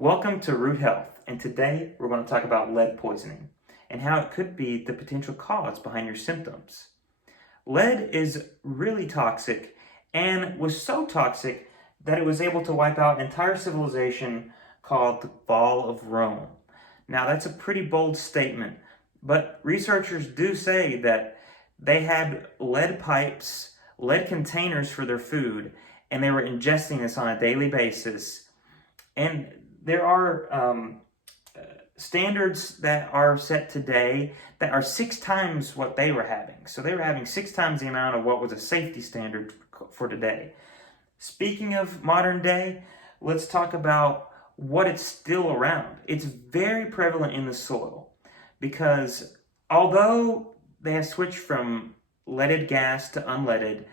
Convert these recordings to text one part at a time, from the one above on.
Welcome to Root Health, and today we're going to talk about lead poisoning and how it could be the potential cause behind your symptoms. Lead is really toxic and was so toxic that it was able to wipe out an entire civilization called the Fall of Rome. Now that's a pretty bold statement, but researchers do say that they had lead pipes, lead containers for their food, and they were ingesting this on a daily basis. And there are standards that are set today that are 6 times what they were having. So they were having 6 times the amount of what was a safety standard for today. Speaking of modern day, let's talk about what it's still around. It's very prevalent in the soil because although they have switched from leaded gas to unleaded,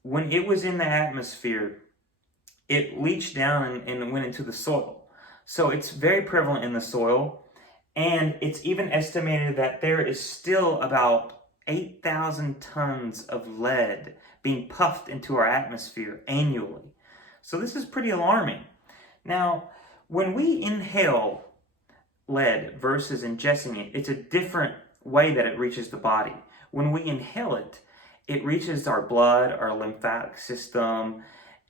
when it was in the atmosphere, it leached down and went into the soil. So it's very prevalent in the soil, and it's even estimated that there is still about 8,000 tons of lead being puffed into our atmosphere annually. So this is pretty alarming. Now, when we inhale lead versus ingesting it, it's a different way that it reaches the body. When we inhale it, it reaches our blood, our lymphatic system,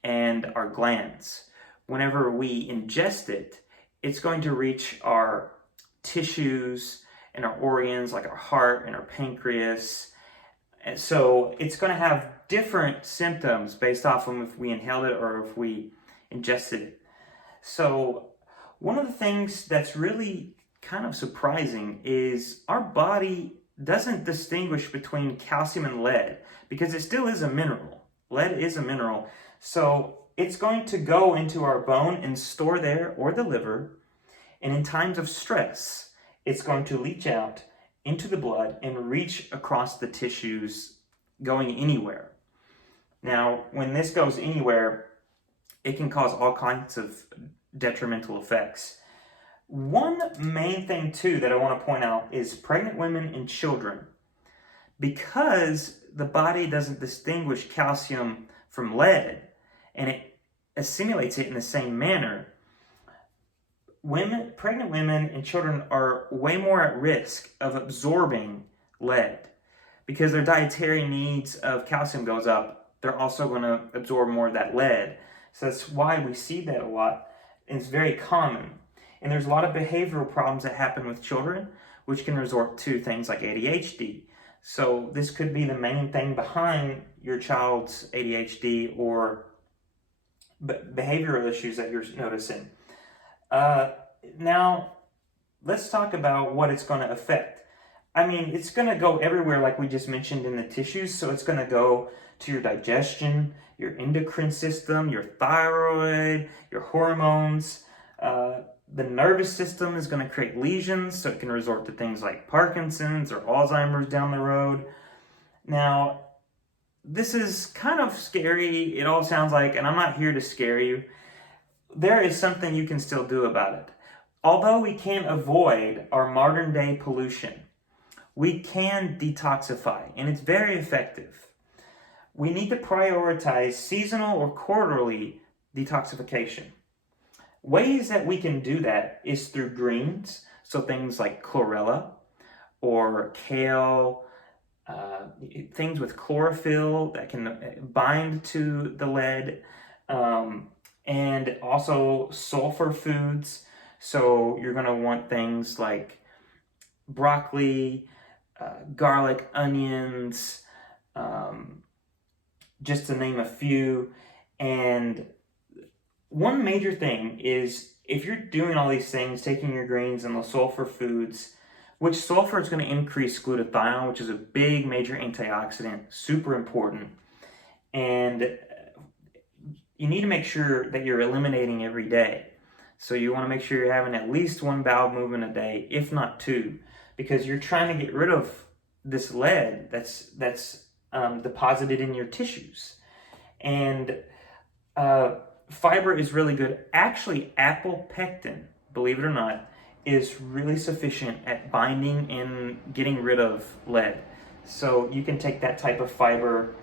and our glands. Whenever we ingest it, it's going to reach our tissues and our organs like our heart and our pancreas. And so it's going to have different symptoms based off of if we inhaled it or if we ingested it. So one of the things that's really kind of surprising is our body doesn't distinguish between calcium and lead because it still is a mineral. Lead is a mineral. So it's going to go into our bone and store there or the liver. And in times of stress, it's going to leach out into the blood and reach across the tissues going anywhere. Now, when this goes anywhere, it can cause all kinds of detrimental effects. One main thing too that I want to point out is pregnant women and children. Because the body doesn't distinguish calcium from lead, and it assimilates it in the same manner, pregnant women and children are way more at risk of absorbing lead. Because their dietary needs of calcium goes up, they're also going to absorb more of that lead. So that's why we see that a lot, and it's very common. And there's a lot of behavioral problems that happen with children, which can resort to things like ADHD. So this could be the main thing behind your child's ADHD or behavioral issues that you're noticing. Now, let's talk about what it's going to affect. I mean, it's going to go everywhere like we just mentioned in the tissues. So it's going to go to your digestion, your endocrine system, your thyroid, your hormones. The nervous system is going to create lesions, so it can resort to things like Parkinson's or Alzheimer's down the road. Now, this is kind of scary, it all sounds like, and I'm not here to scare you. There is something you can still do about it. Although we can't avoid our modern day pollution, we can detoxify, and it's very effective. We need to prioritize seasonal or quarterly detoxification. Ways that we can do that is through greens, so things like chlorella or kale, things with chlorophyll that can bind to the lead, and also sulfur foods. So you're going to want things like broccoli, garlic, onions, just to name a few. And one major thing is if you're doing all these things, taking your greens and the sulfur foods, which sulfur is going to increase glutathione, which is a big major antioxidant, super important. And you need to make sure that you're eliminating every day. So you want to make sure you're having at least 1 bowel movement a day, if not 2, because you're trying to get rid of this lead that's deposited in your tissues. And fiber is really good. Actually, apple pectin, believe it or not, is really sufficient at binding and getting rid of lead. So you can take that type of fiber.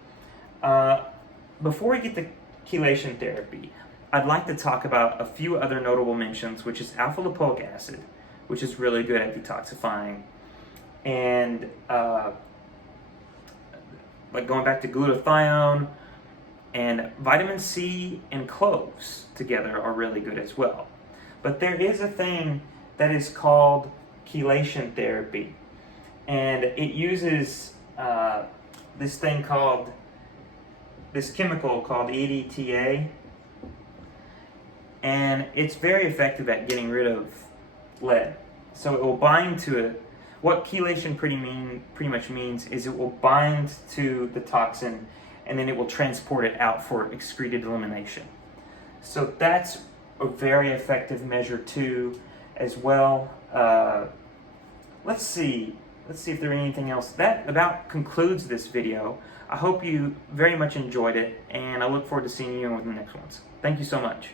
Before we get to chelation therapy, I'd like to talk about a few other notable mentions, which is alpha lipoic acid, which is really good at detoxifying, and like going back to glutathione, and vitamin C and cloves together are really good as well. But there is a thing that is called chelation therapy, and it uses this chemical called EDTA, and it's very effective at getting rid of lead. So it will bind to it. What chelation pretty much means is it will bind to the toxin, and then it will transport it out for excreted elimination. So that's a very effective measure too, as well. Let's see if there's anything else. That about concludes this video. I hope you very much enjoyed it, and I look forward to seeing you in the next ones. Thank you so much.